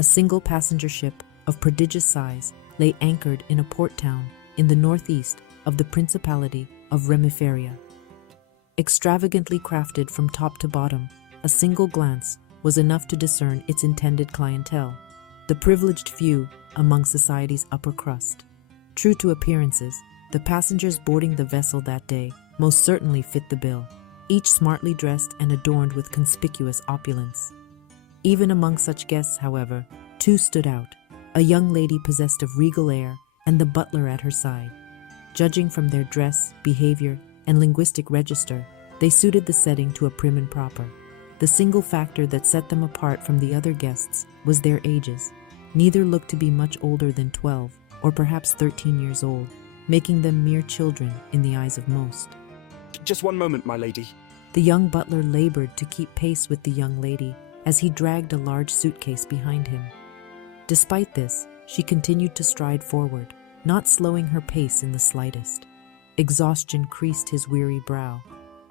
A single passenger ship of prodigious size lay anchored in a port town in the northeast of the Principality of Reverie. Extravagantly crafted from top to bottom, a single glance was enough to discern its intended clientele, the privileged few among society's upper crust. True to appearances, the passengers boarding the vessel that day most certainly fit the bill, each smartly dressed and adorned with conspicuous opulence. Even among such guests, however, two stood out, a young lady possessed of regal air and the butler at her side. Judging from their dress, behavior, and linguistic register, they suited the setting to a prim and proper. The single factor that set them apart from the other guests was their ages. Neither looked to be much older than 12 or perhaps 13 years old, making them mere children in the eyes of most. Just one moment, my lady. The young butler labored to keep pace with the young lady as he dragged a large suitcase behind him. Despite this, she continued to stride forward, not slowing her pace in the slightest. Exhaustion creased his weary brow.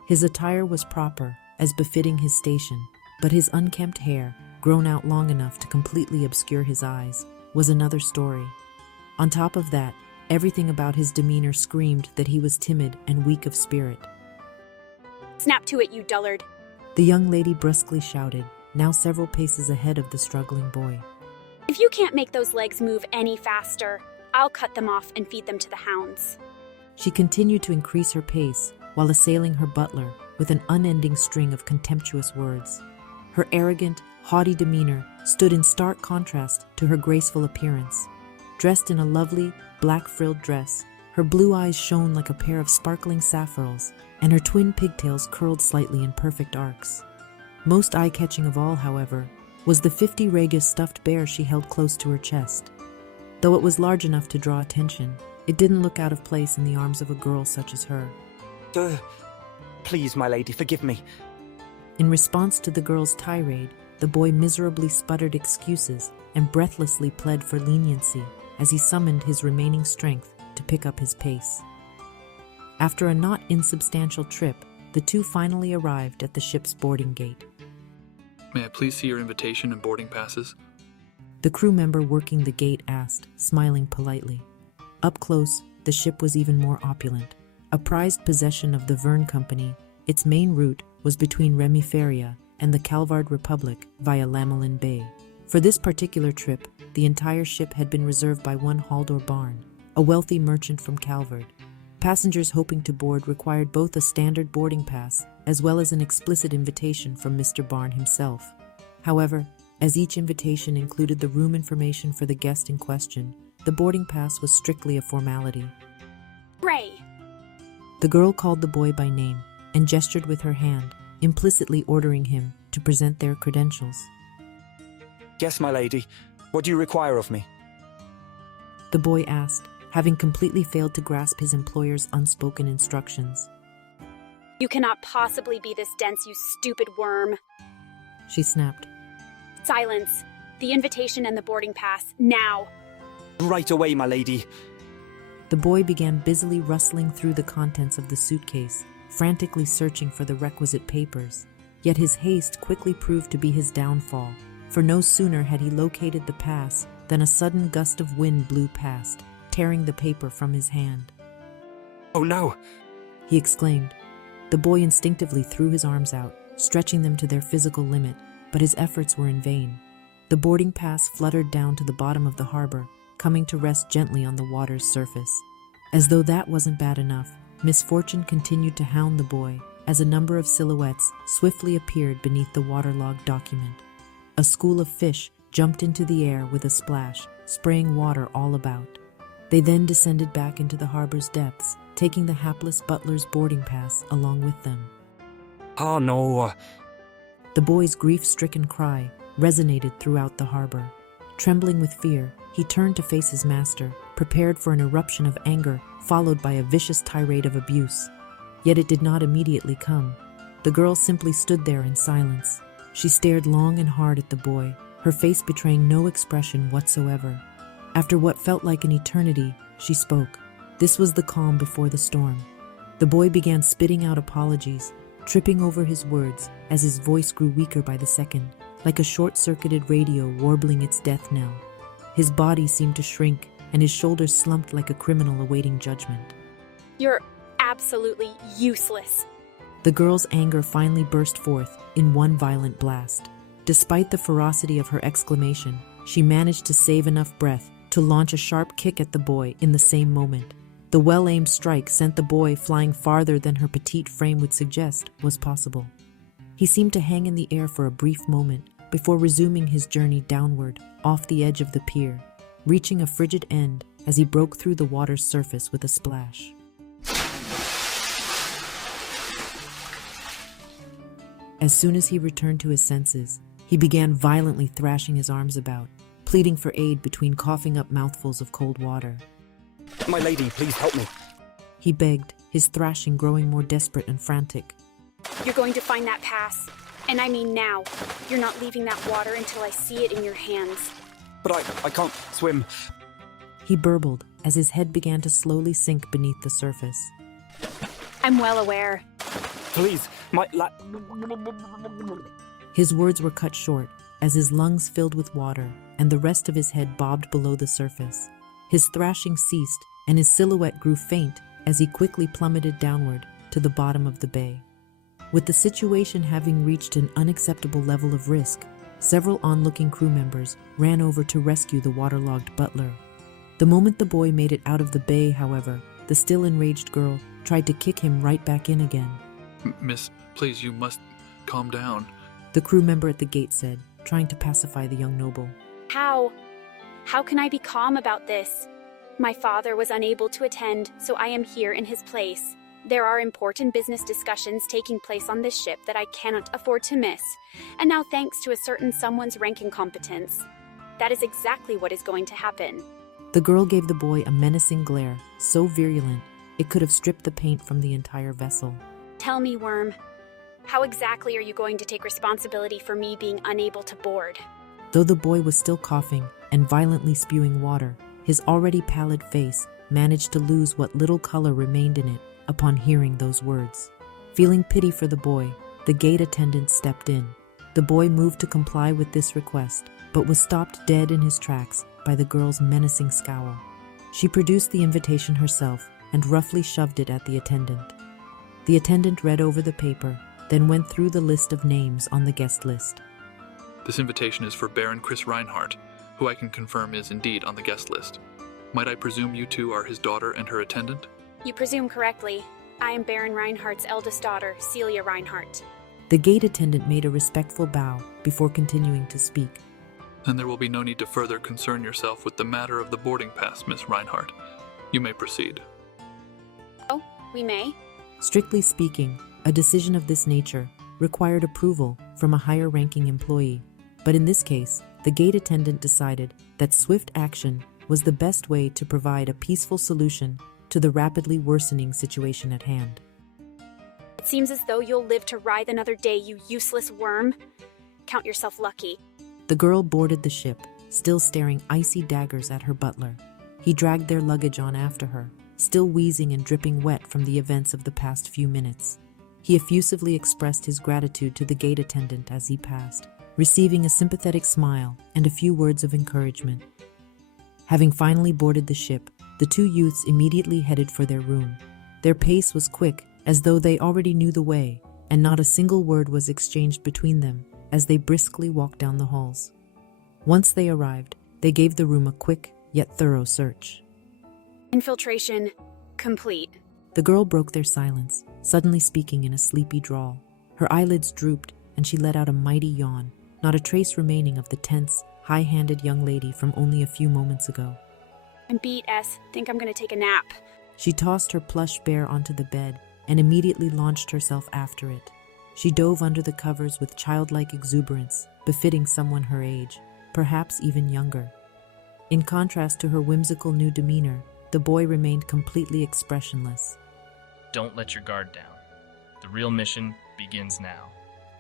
His attire was proper, as befitting his station, but his unkempt hair, grown out long enough to completely obscure his eyes, was another story. On top of that, everything about his demeanor screamed that he was timid and weak of spirit. "Snap to it, you dullard!" The young lady brusquely shouted, now several paces ahead of the struggling boy. "If you can't make those legs move any faster, I'll cut them off and feed them to the hounds." She continued to increase her pace while assailing her butler with an unending string of contemptuous words. Her arrogant, haughty demeanor stood in stark contrast to her graceful appearance. Dressed in a lovely, black-frilled dress, her blue eyes shone like a pair of sparkling sapphires, and her twin pigtails curled slightly in perfect arcs. Most eye-catching of all, however, was the 50 regas stuffed bear she held close to her chest. Though it was large enough to draw attention, it didn't look out of place in the arms of a girl such as her. Please, my lady, forgive me. In response to the girl's tirade, the boy miserably sputtered excuses and breathlessly pled for leniency as he summoned his remaining strength to pick up his pace. After a not insubstantial trip, the two finally arrived at the ship's boarding gate. "May I please see your invitation and boarding passes?" The crew member working the gate asked, smiling politely. Up close, the ship was even more opulent. A prized possession of the Verne Company, its main route was between Reverie and the Calvard Republic via Lamelin Bay. For this particular trip, the entire ship had been reserved by one Haldor Barn, a wealthy merchant from Calvard. Passengers hoping to board required both a standard boarding pass as well as an explicit invitation from Mr. Barn himself. However, as each invitation included the room information for the guest in question, the boarding pass was strictly a formality. "Ray!" The girl called the boy by name and gestured with her hand, implicitly ordering him to present their credentials. Yes, my lady. What do you require of me? The boy asked, having completely failed to grasp his employer's unspoken instructions. "You cannot possibly be this dense, you stupid worm." She snapped. "Silence! The invitation and the boarding pass, now!" Right away, my lady. The boy began busily rustling through the contents of the suitcase, frantically searching for the requisite papers. Yet his haste quickly proved to be his downfall, for no sooner had he located the pass than a sudden gust of wind blew past, tearing the paper from his hand. "Oh no!" he exclaimed. The boy instinctively threw his arms out, stretching them to their physical limit, but his efforts were in vain. The boarding pass fluttered down to the bottom of the harbor, coming to rest gently on the water's surface. As though that wasn't bad enough, misfortune continued to hound the boy as a number of silhouettes swiftly appeared beneath the waterlogged document. A school of fish jumped into the air with a splash, spraying water all about. They then descended back into the harbor's depths, taking the hapless butler's boarding pass along with them. Oh no! The boy's grief-stricken cry resonated throughout the harbor. Trembling with fear, he turned to face his master, prepared for an eruption of anger followed by a vicious tirade of abuse. Yet it did not immediately come. The girl simply stood there in silence. She stared long and hard at the boy, her face betraying no expression whatsoever. After what felt like an eternity, she spoke. This was the calm before the storm. The boy began spitting out apologies, tripping over his words as his voice grew weaker by the second, like a short-circuited radio warbling its death knell. His body seemed to shrink, and his shoulders slumped like a criminal awaiting judgment. You're absolutely useless. The girl's anger finally burst forth in one violent blast. Despite the ferocity of her exclamation, she managed to save enough breath to launch a sharp kick at the boy in the same moment. The well-aimed strike sent the boy flying farther than her petite frame would suggest was possible. He seemed to hang in the air for a brief moment before resuming his journey downward off the edge of the pier, reaching a frigid end as he broke through the water's surface with a splash. As soon as he returned to his senses, he began violently thrashing his arms about, pleading for aid between coughing up mouthfuls of cold water. My lady, please help me. He begged, his thrashing growing more desperate and frantic. You're going to find that pass. And I mean now. You're not leaving that water until I see it in your hands. But I can't swim. He burbled as his head began to slowly sink beneath the surface. I'm well aware. Please, His words were cut short as his lungs filled with water and the rest of his head bobbed below the surface. His thrashing ceased and his silhouette grew faint as he quickly plummeted downward to the bottom of the bay. With the situation having reached an unacceptable level of risk, several onlooking crew members ran over to rescue the waterlogged Butler. The moment the boy made it out of the bay, however, the still enraged girl tried to kick him right back in again. Miss, please, you must calm down. The crew member at the gate said, trying to pacify the young noble. How? How can I be calm about this? My father was unable to attend, so I am here in his place. There are important business discussions taking place on this ship that I cannot afford to miss, and now thanks to a certain someone's rank incompetence. That is exactly what is going to happen. The girl gave the boy a menacing glare, so virulent it could have stripped the paint from the entire vessel. Tell me, Worm, how exactly are you going to take responsibility for me being unable to board? Though the boy was still coughing and violently spewing water, his already pallid face managed to lose what little color remained in it upon hearing those words. Feeling pity for the boy, the gate attendant stepped in. The boy moved to comply with this request, but was stopped dead in his tracks by the girl's menacing scowl. She produced the invitation herself and roughly shoved it at the attendant. The attendant read over the paper, then went through the list of names on the guest list. This invitation is for Baron Chris Reinhardt, who I can confirm is indeed on the guest list. Might I presume you two are his daughter and her attendant? You presume correctly. I am Baron Reinhardt's eldest daughter, Celia Reinhardt. The gate attendant made a respectful bow before continuing to speak. Then there will be no need to further concern yourself with the matter of the boarding pass, Miss Reinhardt. You may proceed. Oh, we may? Strictly speaking, a decision of this nature required approval from a higher-ranking employee, but in this case, the gate attendant decided that swift action was the best way to provide a peaceful solution to the rapidly worsening situation at hand. It seems as though you'll live to ride another day, you useless worm. Count yourself lucky. The girl boarded the ship, still staring icy daggers at her butler. He dragged their luggage on after her, still wheezing and dripping wet from the events of the past few minutes. He effusively expressed his gratitude to the gate attendant as he passed, receiving a sympathetic smile and a few words of encouragement. Having finally boarded the ship, the two youths immediately headed for their room. Their pace was quick, as though they already knew the way, and not a single word was exchanged between them as they briskly walked down the halls. Once they arrived, they gave the room a quick yet thorough search. Infiltration complete. The girl broke their silence, suddenly speaking in a sleepy drawl. Her eyelids drooped, and she let out a mighty yawn, not a trace remaining of the tense, high-handed young lady from only a few moments ago. I'm beat, S. Think I'm gonna take a nap. She tossed her plush bear onto the bed and immediately launched herself after it. She dove under the covers with childlike exuberance, befitting someone her age, perhaps even younger. In contrast to her whimsical new demeanor, the boy remained completely expressionless. Don't let your guard down. The real mission begins now.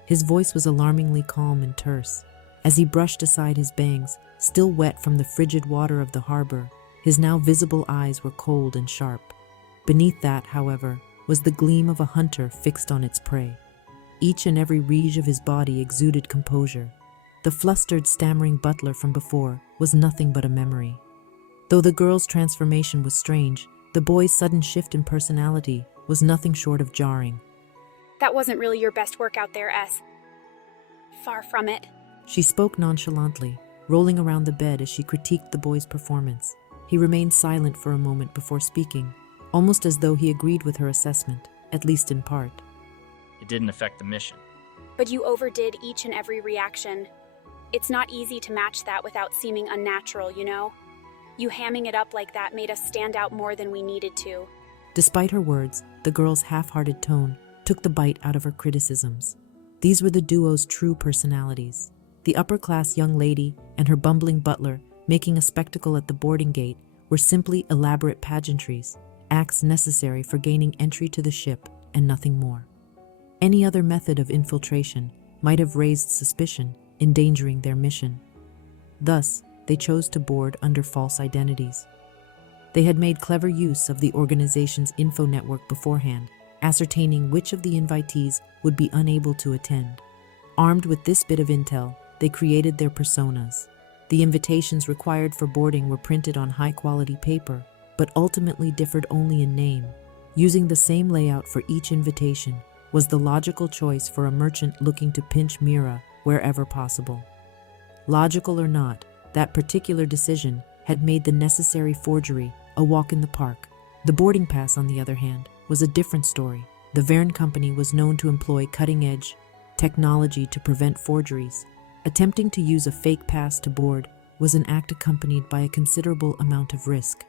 His voice was alarmingly calm and terse. As he brushed aside his bangs, still wet from the frigid water of the harbor, his now visible eyes were cold and sharp. Beneath that, however, was the gleam of a hunter fixed on its prey. Each and every ridge of his body exuded composure. the flustered, stammering Butler from before was nothing but a memory. Though the girl's transformation was strange, the boy's sudden shift in personality was nothing short of jarring. That wasn't really your best work out there, S. Far from it. She spoke nonchalantly, rolling around the bed as she critiqued the boy's performance. He remained silent for a moment before speaking, almost as though he agreed with her assessment, at least in part. It didn't affect the mission. But you overdid each and every reaction. It's not easy to match that without seeming unnatural, you know? You hamming it up like that made us stand out more than we needed to. Despite her words, the girl's half-hearted tone took the bite out of her criticisms. These were the duo's true personalities. The upper-class young lady and her bumbling butler making a spectacle at the boarding gate were simply elaborate pageantries, acts necessary for gaining entry to the ship and nothing more. Any other method of infiltration might have raised suspicion, endangering their mission. Thus, they chose to board under false identities. They had made clever use of the organization's info network beforehand, ascertaining which of the invitees would be unable to attend. Armed with this bit of intel, they created their personas. The invitations required for boarding were printed on high-quality paper, but ultimately differed only in name. Using the same layout for each invitation was the logical choice for a merchant looking to pinch Mira wherever possible. Logical or not, that particular decision had made the necessary forgery a walk in the park. The boarding pass, on the other hand, was a different story. The Verne Company was known to employ cutting-edge technology to prevent forgeries. Attempting to use a fake pass to board was an act accompanied by a considerable amount of risk.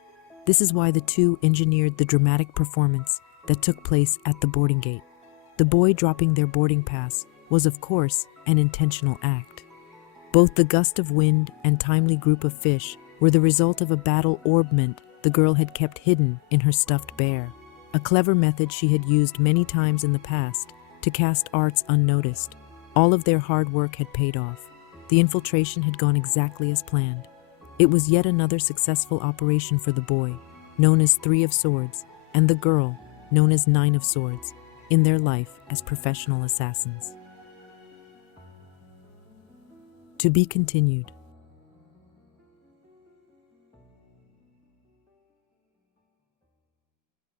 This is why the two engineered the dramatic performance that took place at the boarding gate. The boy dropping their boarding pass was, of course, an intentional act. Both the gust of wind and timely group of fish were the result of a battle orbment the girl had kept hidden in her stuffed bear, a clever method she had used many times in the past to cast arts unnoticed. All of their hard work had paid off. The infiltration had gone exactly as planned. It was yet another successful operation for the boy, known as 3 of Swords, and the girl, known as 9 of Swords, in their life as professional assassins. To be continued.